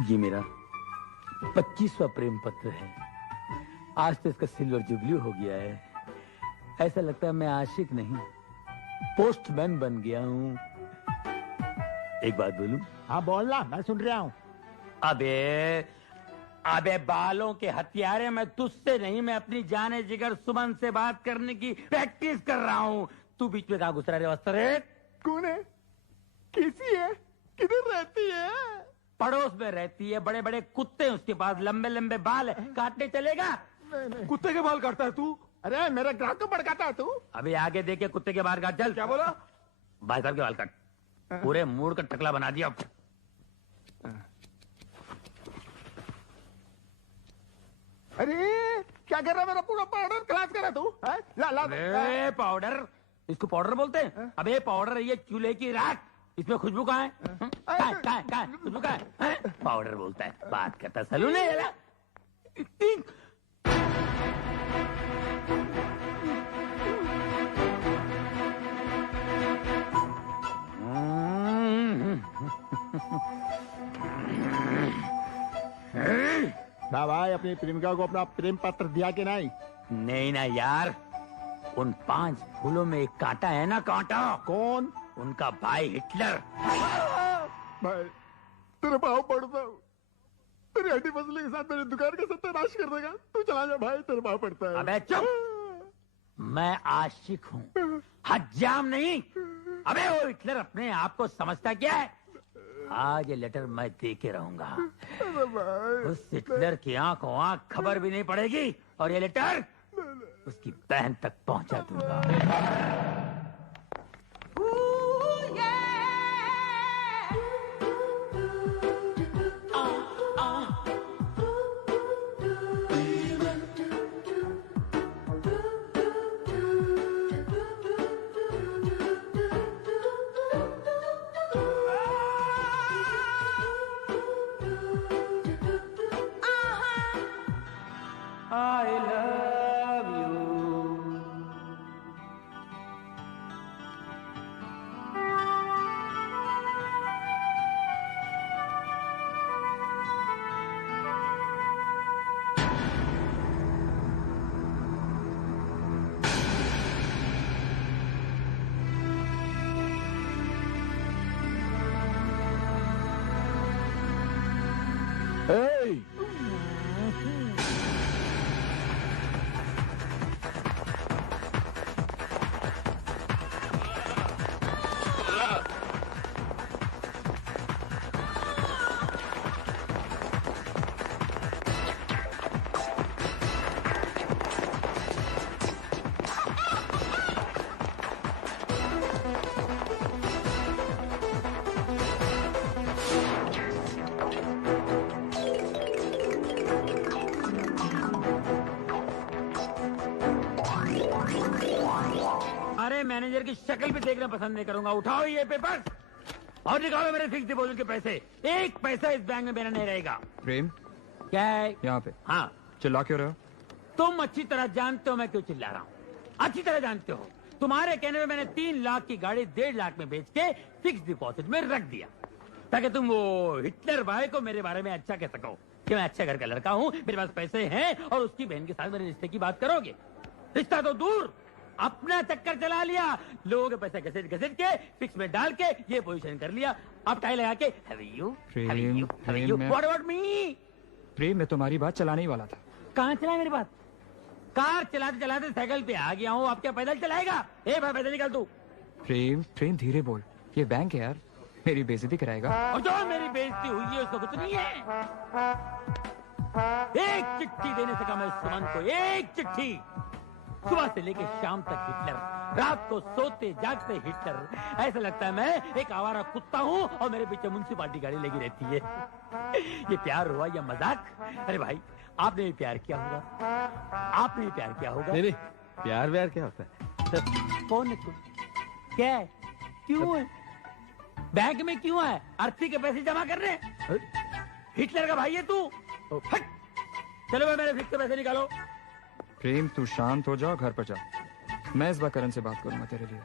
ये मेरा 25वां प्रेम पत्र है। आज तो इसका सिल्वर जुबली हो गया है। ऐसा लगता है मैं आशिक नहीं, पोस्टमैन बन गया हूँ। एक बात बोलूं? हाँ बोलना, मैं सुन रहा हूँ। अबे बालों के हथियारे, मैं तुझसे नहीं, मैं अपनी जाने जिगर सुमन से बात करने की प्रैक्टिस कर रहा हूँ। तू बीच में कहाँ घुस रहा है वस्त्र? कौन है? कैसी है? किधर रहती है? पड़ोस में रहती है। बड़े बड़े कुत्ते हैं उसके पास, लंबे लंबे बाल है। काटने चलेगा? नहीं। कुत्ते के बाल काटता है तू? अरे मेरे ग्राहक को भड़काता है तू? अभी आगे देखे कुत्ते के बाल काट। चल। क्या बोला? भाई साहब के बाल काट। पूरे मूड का टकला बना दिया। अरे क्या कर रहा है? मेरा पूरा पाउडर खलास करा तू? ला ला। अरे पाउडर? इसको पाउडर बोलते हैं? अबे पाउडर ये चूल्हे की राख। इसमें खुशबू कहाँ है? कहाँ है? खुशबू कहाँ है? पाउडर बोलता है, बात करता सलून है। ना भाई, अपनी प्रेमिका को अपना प्रेम पत्र दिया कि नहीं? नहीं ना यार, उन 5 फूलों में एक कांटा है ना। कांटा कौन? उनका भाई हिटलर। भाई तेरे पाँव पड़ता हूँ, तेरी हड्डी फसली के साथ मेरी दुकान का सत्यानाश कर देगा। तू चला जा भाई, तेरे पाँव पड़ता है। अबे चुप, मैं आशिक हूँ, हज्जाम नहीं। अबे वो हिटलर अपने आप को समझता क्या है? आज ये लेटर मैं दे के रहूंगा। उस हिटलर की आंखों आंख खबर भी नहीं पड़ेगी, और ये लेटर उसकी बहन तक पहुंचा दूंगा। I love you. Hey! अरे मैनेजर की शक्ल भी देखना पसंद नहीं करूंगा। उठाओ ये पेपर और निकालो मेरे फिक्स डिपॉजिट के पैसे। एक पैसा इस बैंक में मेरा नहीं रहेगा। प्रेम, क्या है? यहाँ पे हाँ, चिल्ला क्यों रहे हो? तुम अच्छी तरह जानते हो मैं क्यों चिल्ला रहा हूँ। अच्छी तरह जानते हो। तुम्हारे कहने में मैंने 3 लाख की गाड़ी 1.5 लाख में बेच के फिक्स डिपॉजिट में रख दिया, ताकि तुम वो हिटलर भाई को मेरे बारे में अच्छा कह सको कि मैं अच्छे घर का लड़का हूँ, मेरे पास पैसे हैं, और उसकी बहन के साथ मेरे रिश्ते की बात करोगे। रिश्ता तो दूर, अपना चक्कर चला लिया। लोगों के पैसे घसीट घसीट के फिक्स में डाल के ये पोजीशन कर लिया। अब टाई लगा के How are you? How are you? How are you? What about me? प्रेम, मैं तुम्हारी बात चलाने ही वाला था। कहाँ चला मेरी बात? कार चलाते चलाते साइकिल पे आ गया हूँ। अब क्या पैदल चलाएगा? ए भाई पैदल निकल तू। प्रेम धीरे बोल, ये बैंक है यार, मेरी बेइज्जती कराएगा। और जो मेरी बेइज्जती हुई है उसको कुछ नहीं है। एक चिट्ठी देने से कम है सुमन को, एक चिट्ठी। सुबह से लेकर शाम तक हिटलर, रात को सोते जागते हिटलर। ऐसा लगता है मैं एक आवारा कुत्ता हूँ और मेरे पीछे म्युनिसिपालिटी गाड़ी लगी रहती है। ये प्यार हुआ या मजाक? अरे भाई, आपने भी प्यार किया होगा, आपने भी प्यार किया होगा। नहीं, प्यार व्यार क्या होता है? कौन है तुम? क्या है? क्यों है बैंक में? क्यों है? अर्थी के पैसे जमा कर रहे? हिटलर का भाई है तू? हट! चलो भाई, मेरे फिक्स के पैसे निकालो। प्रेम, तू शांत हो जाओ, घर पर जा। मैं इस बार करण से बात करूंगा तेरे लिए।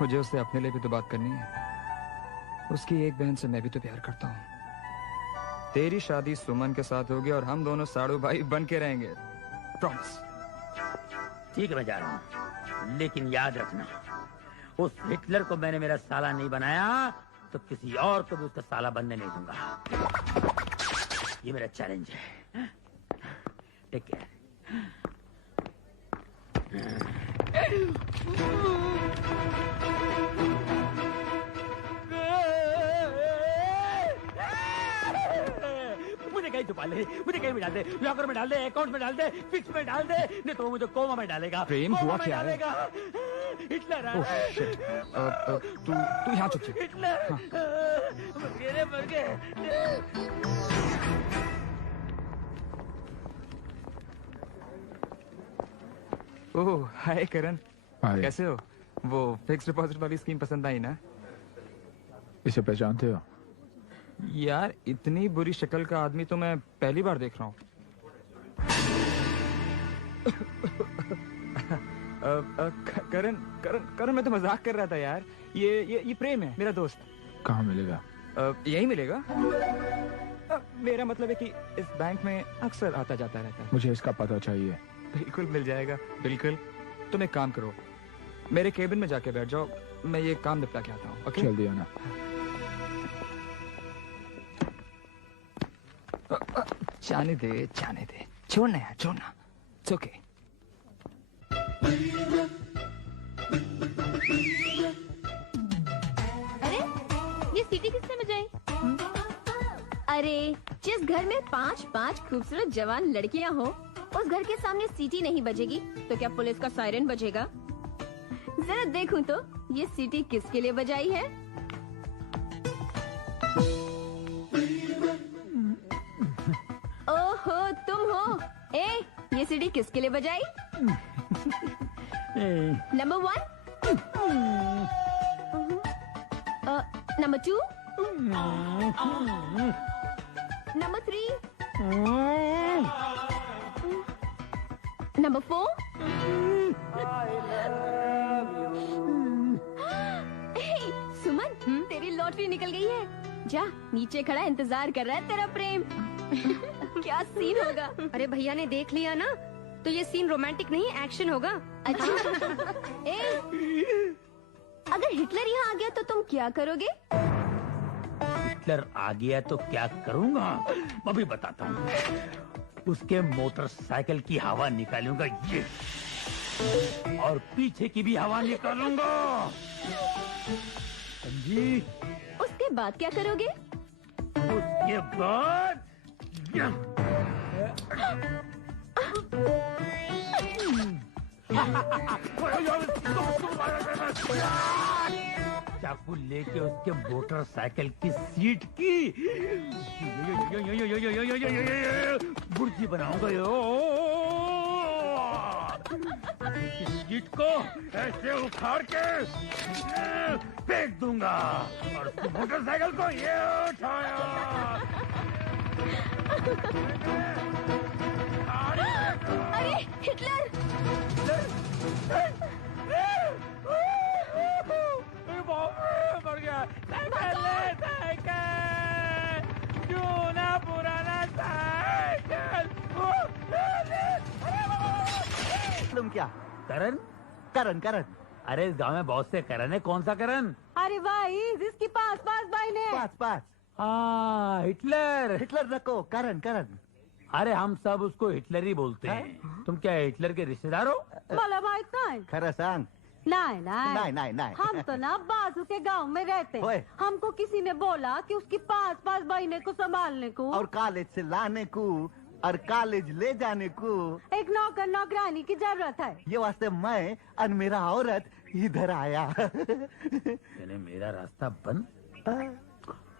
मुझे उससे अपने लिए भी तो बात करनी है। उसकी एक बहन से मैं भी तो प्यार करता हूँ। तेरी शादी सुमन के साथ होगी और हम दोनों साड़ू भाई बन के रहेंगे, प्रॉमिस। ठीक है, मैं जा रहा हूँ, लेकिन याद रखना, उस हिटलर को मैंने मेरा साला नहीं बनाया तो किसी और को भी उसका साला बनने नहीं दूंगा। ये मेरा चैलेंज है। Take care. मुझे कहीं छुपा ले, मुझे कहीं भी डाल दे, लॉकर में डाल दे, अकाउंट में डाल दे, फिक्स में डाल दे, नहीं तो मुझे कोमा में डालेगा। प्रेम, कोमा हुआ में क्या है? डालेगा। हिटलर आ ओह रहा है। शिट। तू यहाँ चुप। हिटलर मर गए। ओह हाय करण, हाय। कैसे हो? वो फिक्स डिपॉजिट वाली स्कीम पसंद आई ना? इसे पहचानते हो? यार इतनी बुरी शक्ल का आदमी तो मैं पहली बार देख रहा हूँ। करण करण करण, मैं तो मजाक कर रहा था यार। ये प्रेम है, मेरा दोस्त। कहाँ मिलेगा? यही मिलेगा। मेरा मतलब है कि इस बैंक में अक्सर आता जाता रहता है। मुझे इसका पता चाहिए। बिल्कुल मिल जाएगा, बिल्कुल। तुम एक काम करो, मेरे केबिन में जाके बैठ जाओ, मैं ये काम निपटा के आता हूँ। ओके? जल्दी आना। जाने दे, छोड़ना यार, छोड़ना। It's okay. अरे ये सीटी किसने बजाई? अरे जिस घर में 5-5 खूबसूरत जवान लड़कियां हो, उस घर के सामने सीटी नहीं बजेगी तो क्या पुलिस का सायरन बजेगा? जरा देखूं तो ये सीटी किसके लिए बजाई है? ओहो तुम हो। ये सीटी किसके लिए बजाई? Number 1, number 2, number 3, number 4। सुमन, तेरी लॉटरी निकल गई है। जा नीचे खड़ा इंतजार कर रहा है तेरा प्रेम। क्या सीन होगा? अरे भैया ने देख लिया ना, तो ये सीन रोमांटिक नहीं एक्शन होगा। अच्छा अगर हिटलर यहाँ आ गया तो तुम क्या करोगे? हिटलर आ गया तो क्या करूंगा, अभी बताता हूँ। उसके मोटरसाइकिल की हवा निकालूंगा ये, और पीछे की भी हवा निकालूंगा। जी, उसके बाद क्या करोगे? उसके बाद चाकू लेके उसके मोटरसाइकिल की सीट की बुर्जी बनाऊंगा। सीट को ऐसे उखाड़ के फेंक दूंगा और उसकी मोटरसाइकिल को ये उठाया। अरे हिटलर! मर गया। चूना पुराना साइकिल। तुम क्या? करण? करण करण अरे इस गांव में बहुत से करण है, कौन सा करण? अरे भाई जिसकी पास भाई ने। पास पास हाँ, हिटलर। हिटलर नको करण करण अरे हम सब उसको हिटलर ही बोलते हैं। तुम क्या हिटलर के रिश्तेदार हो? मला माहित नाही। खरं सांग. नहीं नाही नाही नाही हम तो ना बाजू के गांव में रहते होय. हैं। हमको किसी ने बोला कि उसकी पास बहने को संभालने को और कॉलेज से लाने को और कॉलेज ले जाने को एक नौकर नौकरानी की जरूरत है। ये वास्ते मैं और मेरा औरत इधर आया. यानी मेरा रास्ता बंद।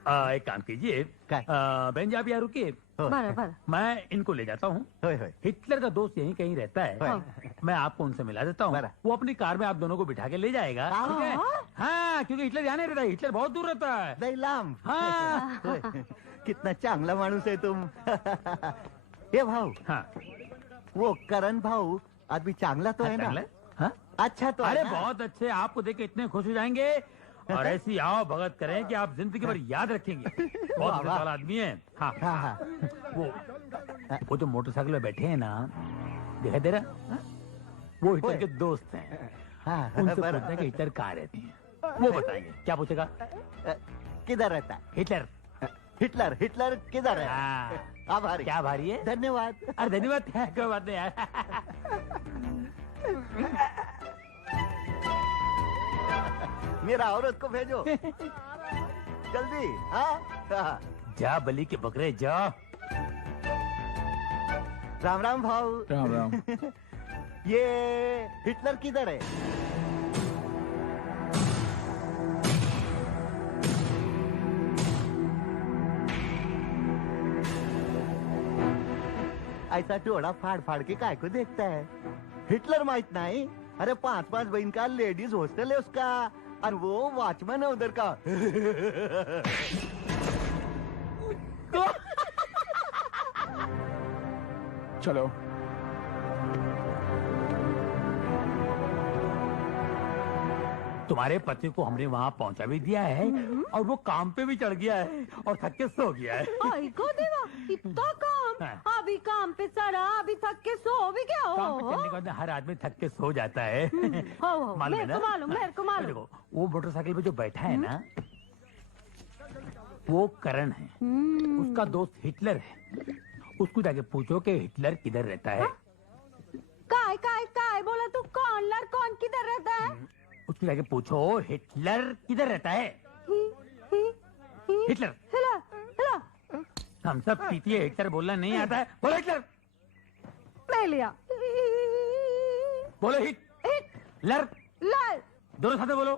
एक काम कीजिए, काय? बहन जी आप यहाँ रुकिए, बराबर। मैं इनको ले जाता हूँ। होय होय हिटलर का दोस्त यहीं कहीं रहता है, होय. मैं आपको उनसे मिला देता हूँ। बरा. वो अपनी कार में आप दोनों को बिठा के ले जाएगा। हाँ. ठीक है? हाँ, क्योंकि हिटलर यहाँ नहीं रहता, हिटलर बहुत दूर रहता है। लय लांब. हाँ. होय. कितना चांगला माणूस है तुम. ये भाऊ हाँ, वो करण भाऊ आदमी चांगला तो है ना? चांगला है? हाँ? अच्छा तो है अरे ना? बहुत अच्छे, आपको देख के इतने खुश हो जाएंगे। और ऐसी आओ भगत करें कि आप जिंदगी भर याद रखेंगे। बहुत मिसाल आदमी है। हाँ हाँ हाँ वो जो मोटरसाइकिल में बैठे हैं ना, दिखाई दे रहा, वो हिटलर के दोस्त हैं। हाँ उनसे बराबर। पूछना कि हिटलर कहाँ रहते हैं, वो बताएंगे। क्या पूछेगा? किधर रहता है हिटलर। हिटलर? हिटलर किधर है? हाँ, आभारी। क्या भारी है? धन्यवाद। अरे धन्यवाद, कोई बात नहीं यार। मेरा औरत को भेजो जल्दी। हाँ जा बलि के बकरे जा। राम राम भाऊ। राम राम। ये हिटलर किधर है? ऐसा डोळा फाड़ फाड़ के काय को देखता है? हिटलर माहित नहीं? अरे 5-5 बहन का लेडीज हॉस्टल है उसका, और वो वॉचमैन है उधर का। चलो। तुम्हारे पति को हमने वहाँ पहुँचा भी दिया है और वो काम पे भी चढ़ गया है और थक के सो गया है। आई को देवा, इतना काम। हाँ। अभी काम पे चढ़ा, अभी थक के सो भी गया काम पे हो। चलने के बाद हर आदमी थक के सो जाता है। हो, मालूम है मेरे ना? को मालूम, मेरे को मालूम। देखो, वो मोटरसाइकिल पे जो बैठा है ना, वो करण है। उसका दोस्त हिटलर है। उसको जाके पूछो कि हिटलर किधर रहता है। काय बोला तू? कौन लड़, कौन किधर रहता है? उसको जाके पूछो हिटलर किधर रहता है। हिटलर। हिला हिला हम सब पीती है, हिटलर बोलना नहीं आता है। बोलो हिटलर। मैं लिया। बोलो हिटलर। लड़ दोनों साथ में बोलो।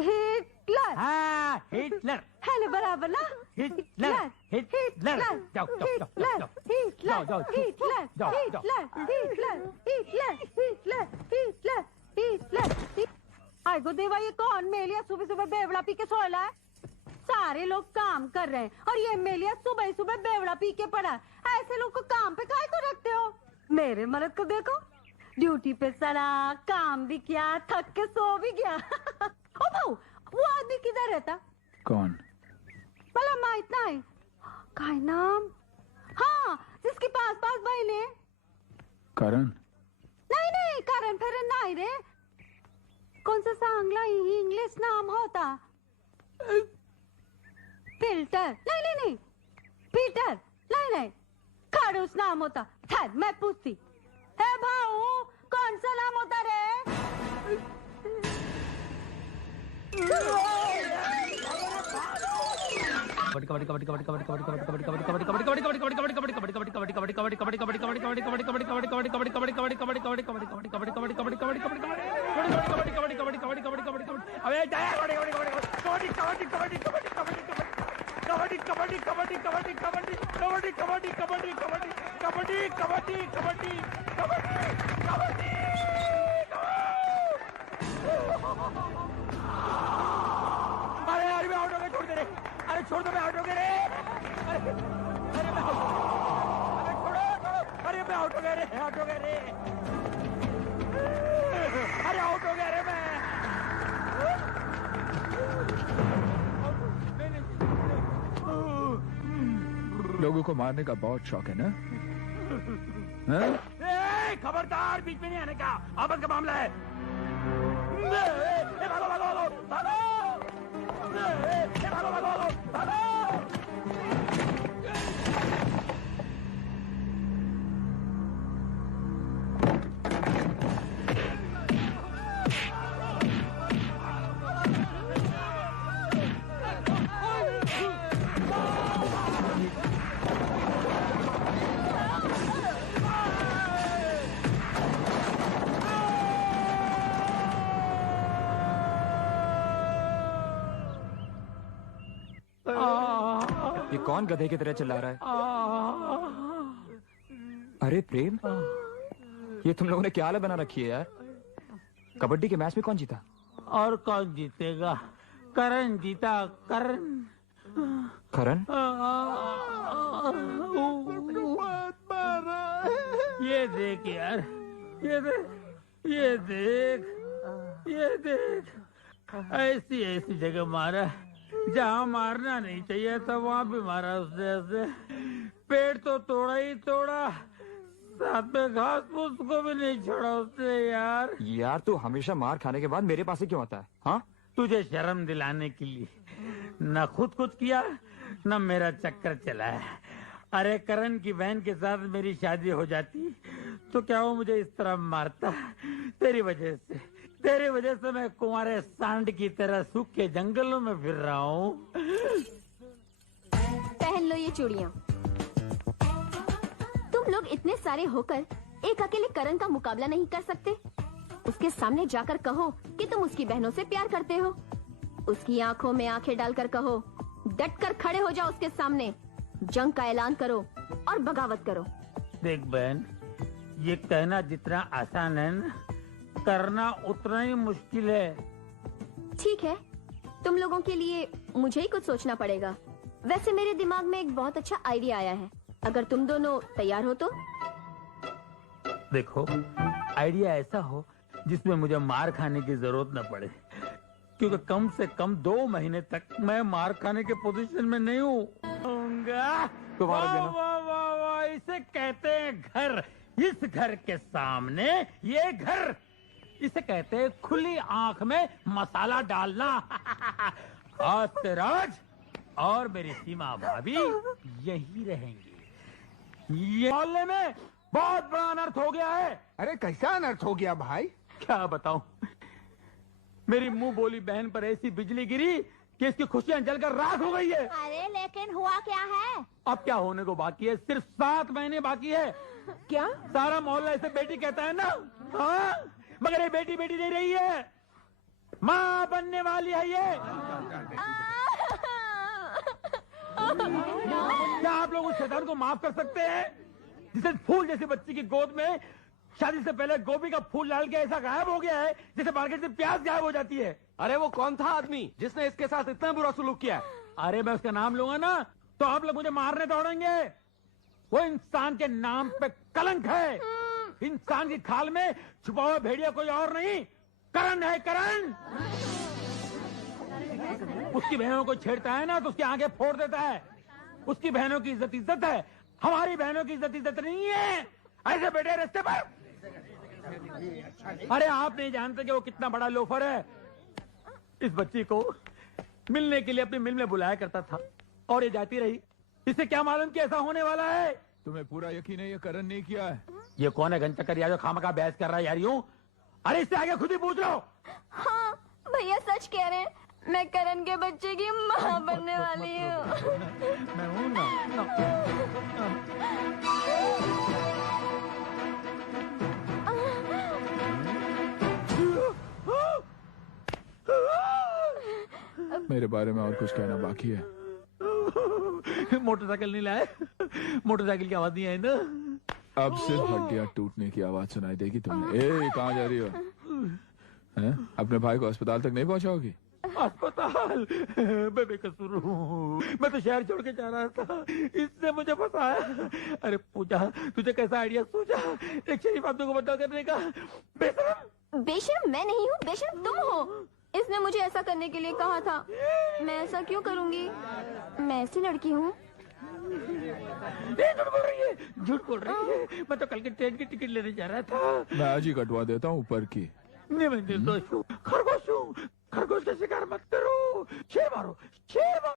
हिटलर। हाँ हिटलर। हेलो बराबर ना? हिटलर। हिटलर। जाओ जाओ जाओ जाओ हिटलर जाओ, हिटलर जाओ, Hitler Hitler Hitler Hitler Hitler Hitler. आई गो देवा, ये कौन मेलिया सुबह सुबह बेवड़ा पी के सोया है? सारे लोग काम कर रहे हैं और ये मेलिया सुबह सुबह बेवड़ा पी के पड़ा है। ऐसे लोग को काम पे काहे को रखते हो? मेरे मर्द को देखो, ड्यूटी पे चढ़ा, काम भी किया, थक के सो भी गया। ओ भाऊ, वो आदमी किधर रहता? कौन? भला माहित नहीं। काय नाम? हाँ, जिसकी पास बहने। करण? नहीं, कारण फिर नहीं रे। कौन सा सांगला इंग्लिश नाम होता? फिल्टर? नहीं, पीटर? नहीं, खड़ूस नाम होता। ठहर, मैं पूछती। है भाऊ, कौन सा नाम होता रे? अरे यार मैं आउट हो गया, छोड़ दे रे। अरे छोड़ दो, मैं आउट हो गया रे। अरे मैं आउट, अरे छोड़ो, अरे मैं आउट हो गया रे, आउट हो गया रे। अरे आउट हो गया रे मैं। लोगों को मारने का बहुत शौक है ना? हाँ? खबरदार, बीच में नहीं आने का, आपस का मामला है। भागो भागो भागो भागो, भागो भागो भागो। ये कौन गधे की तरह चिल्ला रहा है? अरे प्रेम, ये तुम लोगों ने क्या हालत बना रखी है यार? कबड्डी के मैच में कौन जीता? और कौन जीतेगा? करण जीता, करण। करण? ये देख यार, ये देख, ये देख, ये देख। ऐसी ऐसी जगह मारा जहाँ मारना नहीं चाहिए था, वहाँ भी मारा उसने ऐसे। पेड़ तो तोड़ा ही तोड़ा, साथ में घास फूस को भी नहीं छोड़ा उसने यार। यार तू हमेशा मार खाने के बाद मेरे पास ही क्यों आता है? हाँ, तुझे शर्म दिलाने के लिए न खुद कुछ किया न मेरा चक्कर चलाया। अरे करण की बहन के साथ मेरी शादी हो जाती तो क्या वो मुझे इस तरह मारता? तेरी वजह से मैं कुंवारे सांड की तरह सूखे जंगलों में फिर रहा हूँ। पहन लो ये चूड़ियाँ। तुम लोग इतने सारे होकर एक अकेले करण का मुकाबला नहीं कर सकते? उसके सामने जाकर कहो कि तुम उसकी बहनों से प्यार करते हो। उसकी आंखों में आंखें डालकर कहो, डटकर खड़े हो जाओ उसके सामने, जंग का ऐलान करो और बगावत करो। देख बहन, ये कहना जितना आसान है ना, करना उतना ही मुश्किल है। ठीक है, तुम लोगों के लिए मुझे ही कुछ सोचना पड़ेगा। वैसे मेरे दिमाग में एक बहुत अच्छा आइडिया आया है, अगर तुम दोनों तैयार हो तो। देखो, आइडिया ऐसा हो जिसमें मुझे मार खाने की जरूरत न पड़े, क्योंकि कम से कम 2 महीने तक मैं मार खाने के पोजीशन में नहीं हूँ। तुम्हारा देना। वाह वाह वाह, इसे कहते हैं घर। इस घर के सामने ये घर, इसे कहते हैं खुली आंख में मसाला डालना। आज से राज और मेरी सीमा भाभी यही रहेंगी। ये मोहल्ले में बहुत बड़ा अनर्थ हो गया है। अरे कैसा अनर्थ हो गया भाई? क्या बताऊं, मेरी मुंह बोली बहन पर ऐसी बिजली गिरी कि इसकी खुशियां जलकर राख हो गई है। अरे लेकिन हुआ क्या है? अब क्या होने को बाकी है? सिर्फ 7 महीने बाकी है। क्या? सारा मोहल्ला इसे बेटी कहता है ना। हाँ, मगर ये बेटी बेटी नहीं रही है, माँ बनने वाली है ये। क्या आप लोग उस शैतान को माफ कर सकते हैं जिसे फूल जैसी बच्ची की गोद में शादी से पहले गोभी का फूल डाल के ऐसा गायब हो गया है जैसे मार्केट से प्याज गायब हो जाती है? अरे वो कौन था आदमी जिसने इसके साथ इतना बुरा सलूक किया? अरे मैं उसका नाम लूंगा ना तो आप लोग मुझे मारने दौड़ेंगे। वो इंसान के नाम पे कलंक है। इंसान की खाल में छुपा हुआ भेड़िया कोई और नहीं, करण है, करण। उसकी बहनों को छेड़ता है ना तो उसकी आंखें फोड़ देता है। उसकी बहनों की इज्जत इज्जत है, हमारी बहनों की इज्जत इज्जत नहीं है। ऐसे बैठे रास्ते पर। अरे आप नहीं जानते कि वो कितना बड़ा लोफर है। इस बच्ची को मिलने के लिए अपनी मिल में बुलाया करता था और ये जाती रही। इसे क्या मालूम कि ऐसा होने वाला है? तुम्हें पूरा यकीन है ये करण नहीं किया है? ये कौन है घंटकर यार जो खामखा बहस कर रहा है यार यूं? अरे इससे आगे खुद ही पूछ लो। हाँ भैया सच कह रहे हैं, मैं करण के बच्चे की माँ बनने वाली हूँ। मैं हूं ना। मेरे बारे में और कुछ कहना बाकी है? मोटरसाइकिल नहीं लाए? मोटरसाइकिल की आवाज नहीं आई ना? अब सिर्फ हड्डियां टूटने की आवाज सुनाई देगी तुम्हें। ए कहाँ जा रही हो? हैं? अपने भाई को अस्पताल तक नहीं पहुंचाओगी? अस्पताल? मैं बेकसूर हूँ, मैं तो शहर छोड़ के जा रहा था, इसने मुझे फंसाया। अरे पूजा, तुझे कैसा आइडिया सूझा एक शरीफ आदमी को बदला करने का? बेशरम। बेशर्म मैं नहीं हूँ, बेशर्म तुम हो। इसने मुझे ऐसा करने के लिए कहा था। मैं ऐसा क्यों करूँगी? मैं ऐसी लड़की हूँ। झूठ बोल रही है, झूठ बोल रही है। मैं तो कल के ट्रेन की टिकट लेने जा रहा था। मैं आज ही कटवा देता हूँ ऊपर की। नहीं मैं निर्दोष हूँ, खरगोश हूँ। खरगोश का शिकार मत करो। शेर मारो, शेर मारो।